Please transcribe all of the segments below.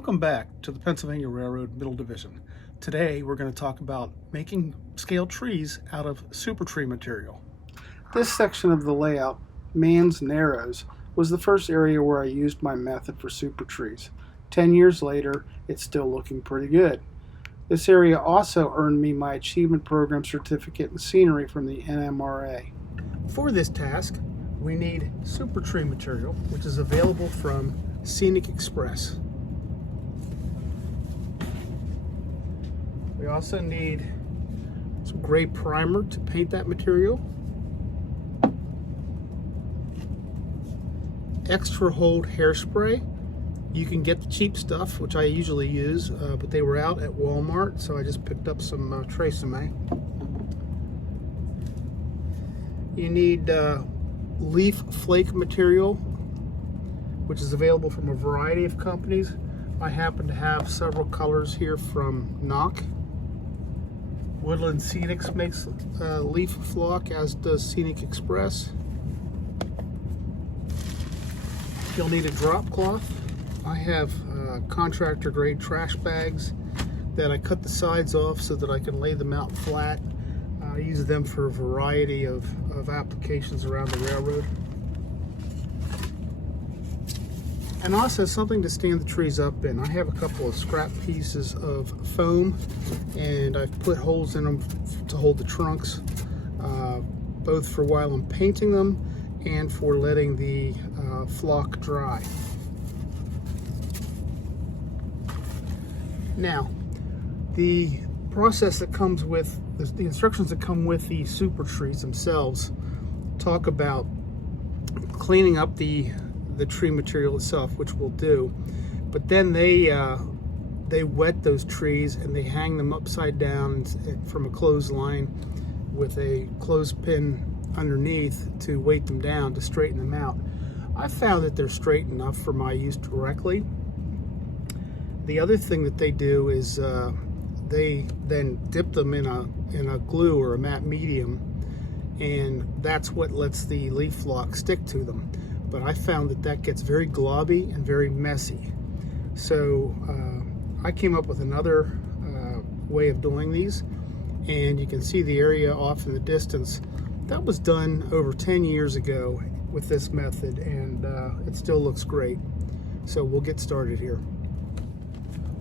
Welcome back to the Pennsylvania Railroad Middle Division. Today we're going to talk about making scale trees out of super tree material. This section of the layout, Man's Narrows, was the first area where I used my method for super trees. 10 years later, it's still looking pretty good. This area also earned me my Achievement Program Certificate in Scenery from the NMRA. For this task, we need super tree material, which is available from Scenic Express. We also need some gray primer to paint that material, extra hold hairspray. You can get the cheap stuff, which I usually use, but they were out at Walmart, so I just picked up some Tresemme. You need leaf flake material, which is available from a variety of companies. I happen to have several colors here from Knock. Woodland Scenics makes leaf flock, as does Scenic Express. You'll need a drop cloth. I have contractor grade trash bags that I cut the sides off so that I can lay them out flat. I use them for a variety of applications around the railroad. And also something to stand the trees up in. I have a couple of scrap pieces of foam, and I've put holes in them to hold the trunks, both for while I'm painting them and for letting the flock dry. Now, the process that comes with, the instructions that come with the super trees themselves talk about cleaning up the tree material itself, which we'll do, but then they wet those trees and they hang them upside down from a clothesline with a clothespin underneath to weight them down to straighten them out. I found that they're straight enough for my use directly. The other thing that they do is they then dip them in a glue or a matte medium, and that's what lets the leaf flock stick to them. But I found that gets very globby and very messy. So I came up with another way of doing these, and you can see the area off in the distance. That was done over 10 years ago with this method, and it still looks great. So we'll get started here.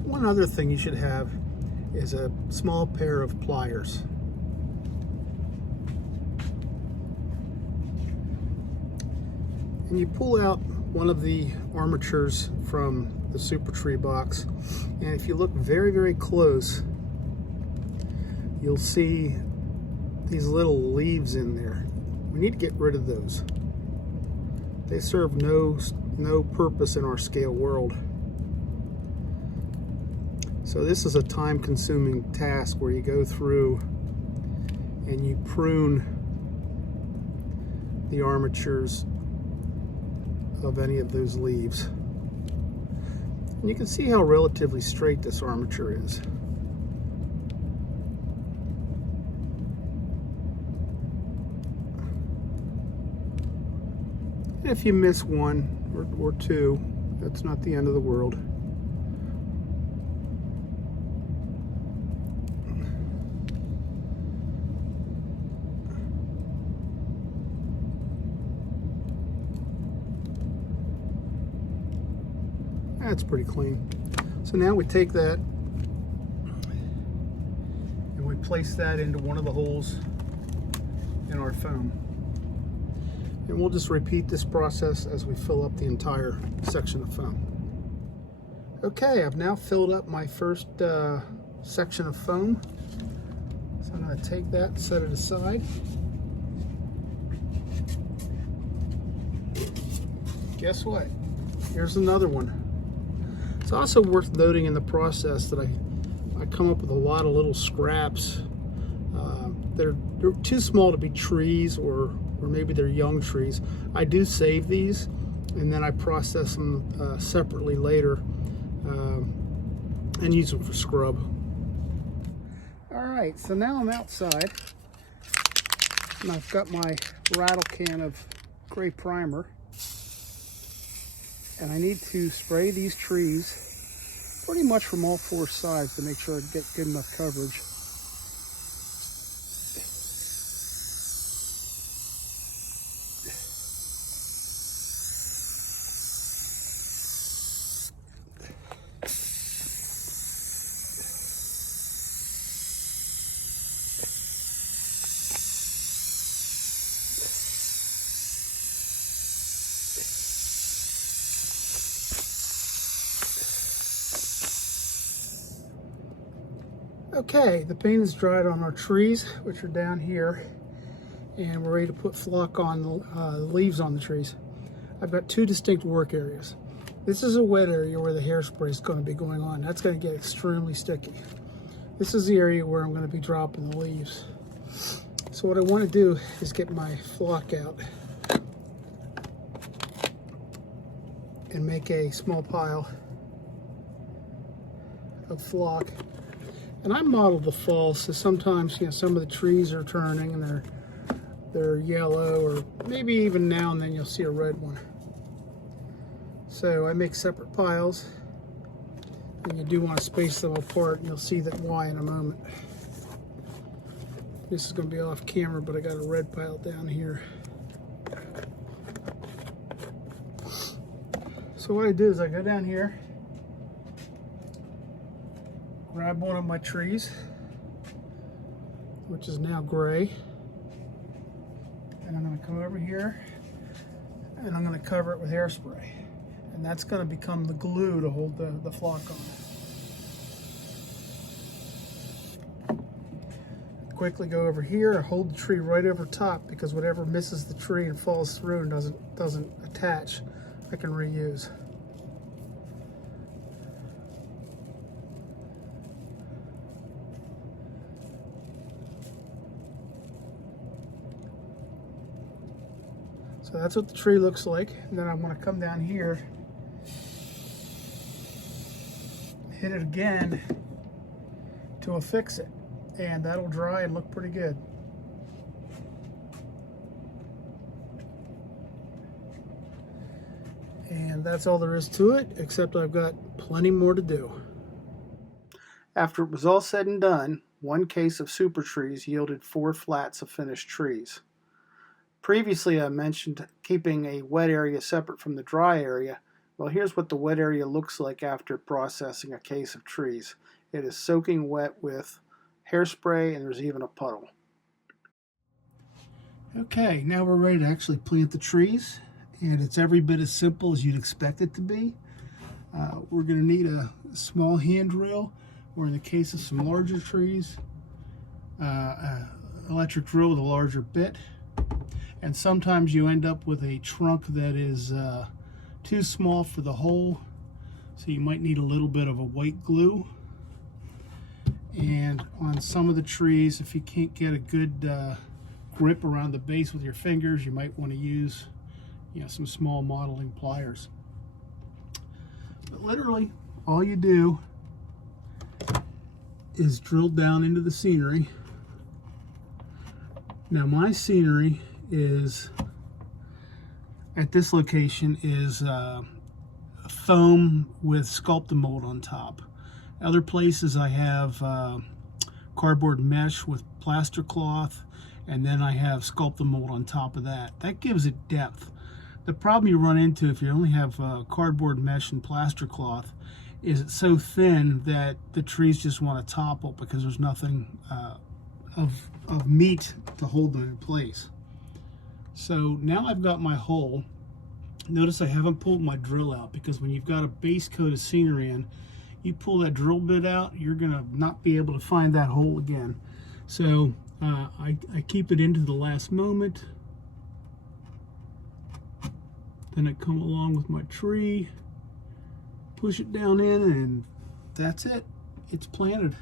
One other thing you should have is a small pair of pliers. And you pull out one of the armatures from the super tree box, and if you look very, very close, you'll see these little leaves in there. We need to get rid of those. They serve no purpose in our scale world. So this is a time-consuming task where you go through and you prune the armatures of any of those leaves. And you can see how relatively straight this armature is. And if you miss one or two, that's not the end of the world. That's pretty clean. So now we take that and we place that into one of the holes in our foam. And we'll just repeat this process as we fill up the entire section of foam. Okay, I've now filled up my first section of foam. So I'm going to take that and set it aside. Guess what? Here's another one. It's also worth noting in the process that I come up with a lot of little scraps. They're too small to be trees, or maybe they're young trees. I do save these, and then I process them separately later and use them for scrub. All right, so now I'm outside, and I've got my rattle can of gray primer. And I need to spray these trees pretty much from all four sides to make sure I get good enough coverage. Okay, the paint is dried on our trees, which are down here, and we're ready to put flock on the leaves on the trees. I've got two distinct work areas. This is a wet area where the hairspray is going to be going on. That's going to get extremely sticky. This is the area where I'm going to be dropping the leaves. So what I want to do is get my flock out and make a small pile of flock. And I modeled the fall, so sometimes, you know, some of the trees are turning and they're yellow, or maybe even now and then you'll see a red one. So I make separate piles, and you do want to space them apart, and you'll see that why in a moment. This is going to be off camera, but I got a red pile down here. So what I do is I go down here, grab one of my trees, which is now gray, and I'm going to come over here and I'm going to cover it with hairspray, and that's going to become the glue to hold the flock on. Quickly go over here, hold the tree right over top, because whatever misses the tree and falls through and doesn't attach, I can reuse. So that's what the tree looks like. And then I'm going to come down here, hit it again to affix it, and that'll dry and look pretty good. And that's all there is to it, except I've got plenty more to do. After it was all said and done, one case of SuperTrees yielded 4 flats of finished trees. Previously, I mentioned keeping a wet area separate from the dry area. Well, here's what the wet area looks like after processing a case of trees. It is soaking wet with hairspray, and there's even a puddle. Okay, now we're ready to actually plant the trees, and it's every bit as simple as you'd expect it to be. We're going to need a small hand drill, or in the case of some larger trees, electric drill with a larger bit. And sometimes you end up with a trunk that is too small for the hole, so you might need a little bit of a white glue. And on some of the trees, if you can't get a good grip around the base with your fingers, you might want to use, you know, some small modeling pliers. But literally, all you do is drill down into the scenery. Now my scenery is, at this location, is foam with Sculptamold on top. Other places I have cardboard mesh with plaster cloth, and then I have Sculptamold on top of that. That gives it depth. The problem you run into if you only have cardboard mesh and plaster cloth is it's so thin that the trees just want to topple because there's nothing of meat to hold them in place. So now I've got my hole. Notice I haven't pulled my drill out, because when you've got a base coat of scenery in, you pull that drill bit out, you're gonna not be able to find that hole again. So I keep it into the last moment. Then I come along with my tree, push it down in, and that's it. It's planted.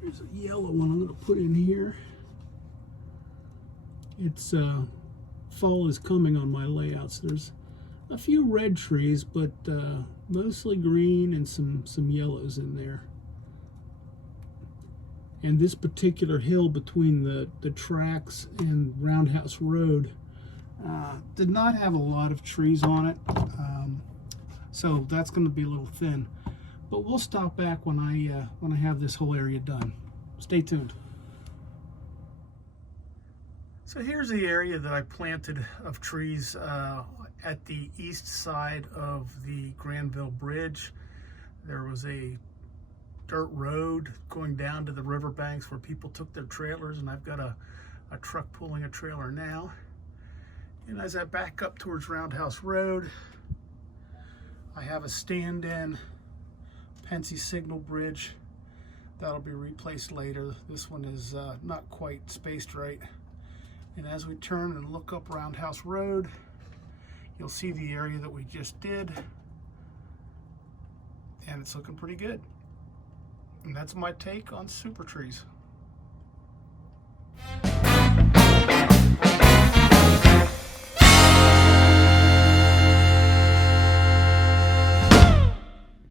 Here's a yellow one I'm going to put in here. It's fall is coming on my layouts. There's a few red trees, but mostly green and some yellows in there. And this particular hill between the tracks and Roundhouse Road did not have a lot of trees on it, so that's going to be a little thin. But we'll stop back when I have this whole area done. Stay tuned. So here's the area that I planted of trees at the east side of the Granville Bridge. There was a dirt road going down to the riverbanks where people took their trailers, and I've got a truck pulling a trailer now. And as I back up towards Roundhouse Road, I have a stand-in Pensy signal bridge that'll be replaced later. This one is not quite spaced right. And as we turn and look up Roundhouse Road, you'll see the area that we just did, and it's looking pretty good. And that's my take on SuperTrees.